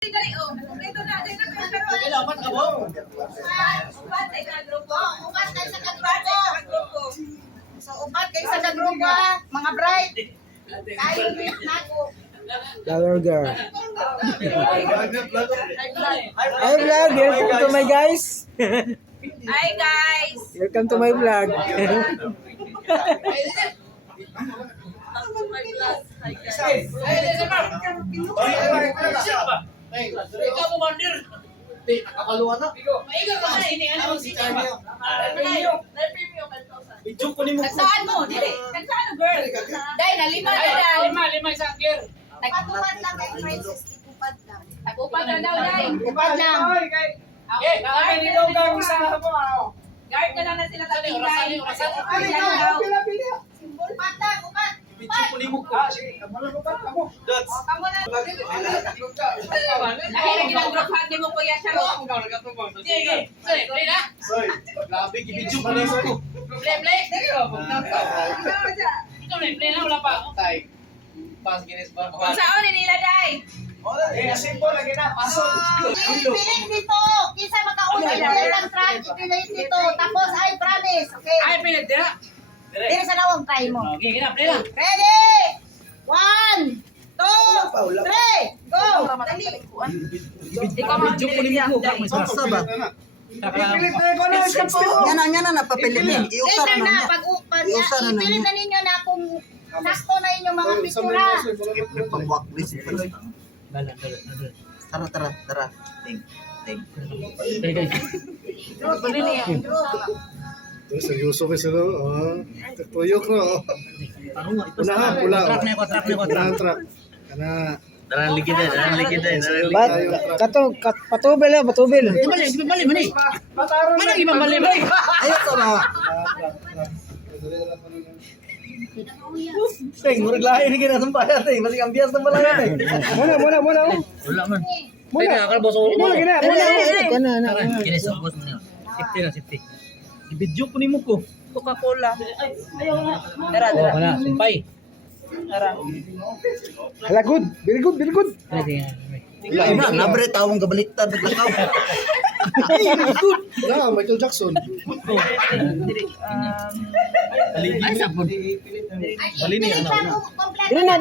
Dali, oh. Dito na, dito na. Kailangan ka mo? Upat ay sa grupo. Upat kayo sa Upat ay sa grupo. So, upat kayo sa kagrupo, mga bright. Tayo din nako. Flower girl. Hi vlog, welcome to my guys. Hi guys. Welcome to my vlog. Ikaw mo mandir. Nakakaluwa na. Maiga ka na ini ano si Charma. Video ko ni mo. Nagsaan mo? Dili. Nagsaan girl? Dahil na lima na daw. Lima isang gear. Patupat lang kay Princess, upat lang. Tag-upat na daw dahil. Upat lang. Eh, nakakay ni daw gang sa mo. Guard na lang na sila sa tingay. Orasan. Upat lang, upat. Video ko ni mo. Sige, kamala mo pa mo. That's. Kamu na. Nahira ginag-grupan ni mo kuya Charo. Sige. Sige, play na. Grabe, video ko ni mo. Play. Ito play na wala pa. Pas ginis ba? Kung saan ni nila dahil? Simple lagi na pasok. Ipilit dito. Kisa makauna ng track, ipilit dito. Tapos, I promise. Okay. Ay, pilit dira. Dito sa lawang try mo. Okay, gina, play na. Ready? 1, 2, 3, go! Dali. Ikaw Video ko ni mo kag may saksa ba? Yan na napapilit ni. Iusa Later na na, na. pag Iusa na na. ipilit na ninyo na kung sakto na inyong mga pictura. Pagwak please. Tara. Ting. Seryoso ka sila. Tuyok na. Pula. Track. Kana. Darang likid din. Bat kato patubil. Balik mani. Mana gimana balik? Ayo to ba. Ting, murag lahi ni kina sampayan ting. Masih ambias ng balangan ting. Muna. Wala man. Teka, akal boss. Kana. Kini sa boss mo. Safety. Video ko nimo ko. Coca-Cola. Dara. Oh, kana, sumpay. Hala good. Very good. Nabre tawong gabaliktad lakaw. Michael Jackson. Ay sabon. Bali ni ano. Dili na.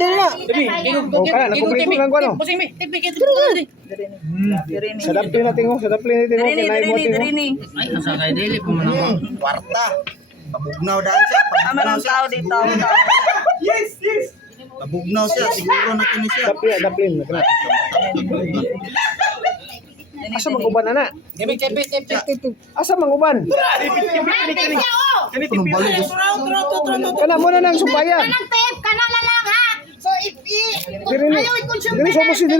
Oh, kana na kumpleto lang ko ano. Pusing mi. Tipik ito. Sadap din natin ko kinay mo tin. Ay asa kay dili ko man ako. Kwarta. Pabugnaw daan siya. Tama ng tao dito. Pabugnaw siya siguro na kini siya. Daplin. Asa manguban na? Tipik. Asa manguban? Kani Kana mo na nang sumpayan. Kanang tape, kanala lang ha. So if Dili i-consume dili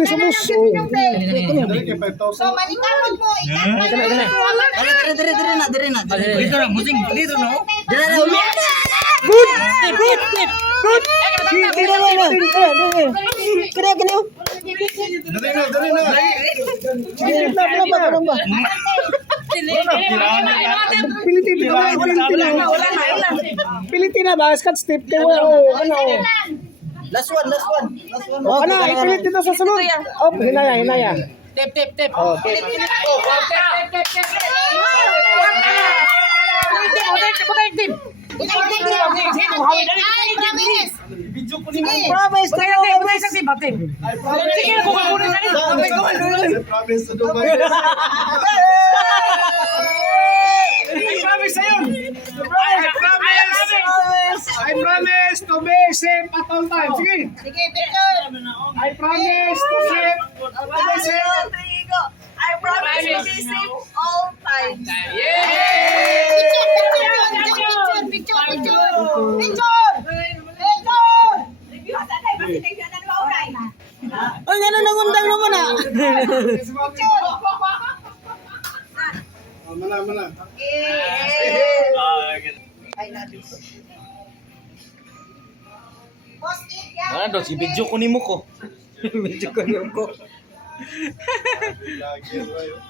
somos. Dali kay 5,000. So manikapag mo, ikat Diri na. Dito na musing dito no. Dira na umi. Good. Kira. Dali na. Pilitina ba? Skat step kayo. Ano? Last one. Oh, ano? Ipilit dito sa sunod. Oh, hinaya. Tip. Oh, okay. Promise tayo. Promise to Dubai. I promise to be safe at all times. Sige. Sige, picture. I promise to safe. I promise to be safe all times. Picture. Ang ano nangundang naman ah. Mana. Mana do si video ko nimo ko. Video ko nimo ko. Lagi rayo.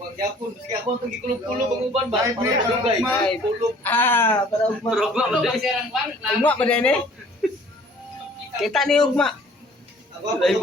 Wag yapon, sige ako tong gikulog-kulog ang uban ba? Ay, Para dugay. Ay, tulog. Para ugma. Pero ba Ugma ba din eh? Kita ni ugma. Ako.